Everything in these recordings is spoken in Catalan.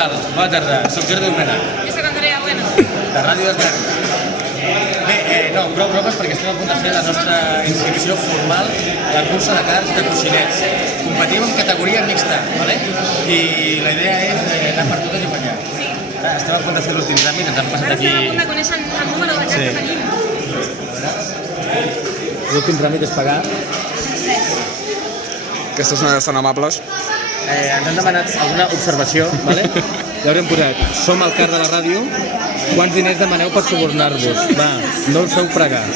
tal? Bona tarda, soc Jordi Domènech. Jo soc Andrea Bueno. De Ràdio Desvern. Bé, no, prou bromes perquè estem a punt de fer la nostra inscripció formal a la cursa de karts de coixinets. Competim en categoria mixta, ¿vale? I la idea és anar per totes i guanyar. Sí. Estem a punt de fer l'últim tràmit, ens han passat Ara aquí... estem a punt de conèixer el número de cartes que tenim. L'últim tràmit és pagar. Aquestes noies tan amables. Ens han demanat alguna observació, ¿vale? Ja haurem posat, som al car de la ràdio, quants diners demaneu per subornar-vos? Va, no el feu pregar.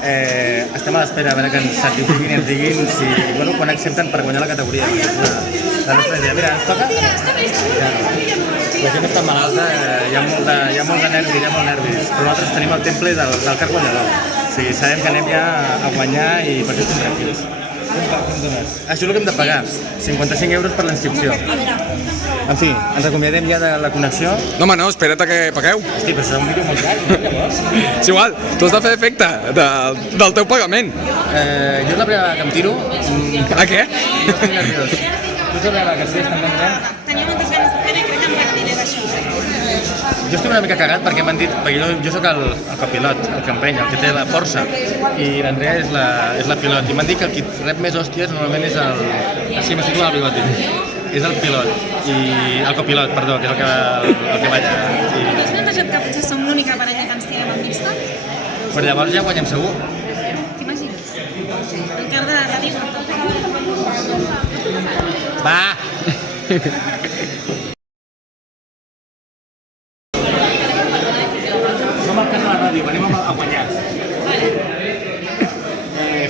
Estem a l'espera a veure que ens certifiquin i ens diguin si, bueno, quan accepten per guanyar la categoria. És la nostra idea. Mira, ens toca... La gent està malalta, hi ha molt de nervis, però nosaltres tenim el temple del car guanyador. O sigui, sabem que anem ja a guanyar i per això estem tranquils. Això és el que hem de pagar, 55 euros per la inscripció. En fi, ens acomiadem ja de la connexió. No, home, no, espera't a que pagueu. Hosti, però serà un vídeo molt llarg, llavors. És igual, tu has de fer efecte del teu pagament. Jo és la primera vegada que em tiro. A què? Jo estic nerviós. Tu és la primera vegada que estàs tan nerviós? Tenia moltes ganes de fer-ho i crec que em repetiré d'això. Jo estic una mica cagat perquè m'han dit, perquè jo soc el copilot, el que empenya, el que té la força, i l'Andrea és la pilot, i m'han dit que el qui rep més hòsties normalment és el... Sí, m'estic donant el bigoti. És el pilot, el copilot, perdó, que és el que balla. Has plantejat que potser som l'única parella que ens tirem en mixta? Però llavors ja guanyem segur. T'imagines? El car de la ràdio és tot. Va! Som al car de la ràdio, venim a guanyar.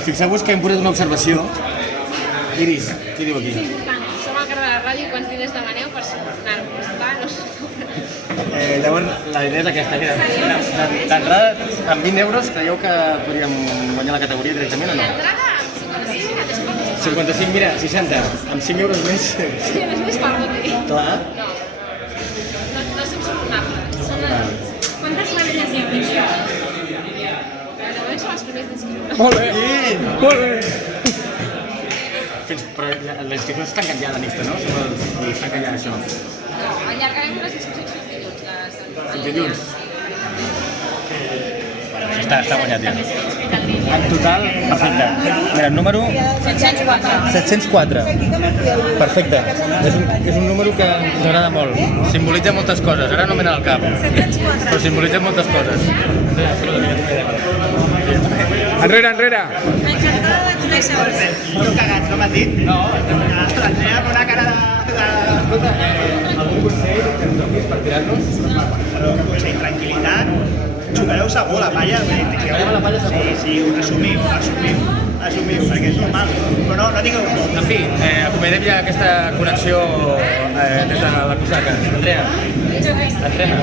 Fixeu-vos que hem posat una observació. Iris, què diu aquí? És important. Som al car de la ràdio i quants diners demaneu per subornar-vos. Llavors, la idea és aquesta. D'entrada, amb 20 euros, creieu que podríem guanyar la categoria directament o no? L'entrada amb 55 a 55, mira, 60. Amb 5 euros més. Sí, a més per bote. Clar. No som subornables. Quantes parelles hi ha aquí? De moment som els primers d'inscriure. Molt bé, molt bé. Però les inscripcions estan canviades, mixta, no? Estan canviades, això. No, allargarem les inscripcions fins dilluns. Fins dilluns. Està guanyat ja. En total, perfecte. Mira, el número... 704. 704. Perfecte. És un número que ens agrada molt. Simbolitza moltes coses. Ara no m'he al cap. 704. Però simbolitza moltes coses. Enrere, enrere. Encantada de conèixer-vos. No cagat, no m'han dit? No. L'Andrea amb una cara de... Algun consell que ens donis per tirar-nos? Consell, tranquil·litat. Jugareu segur a la palla. Jugarem a la palla segur. Sí, ho assumiu, perquè és normal. Però no tingueu por. En fi, acomiadem ja aquesta connexió des de la cosaca. Andrea. Entrena.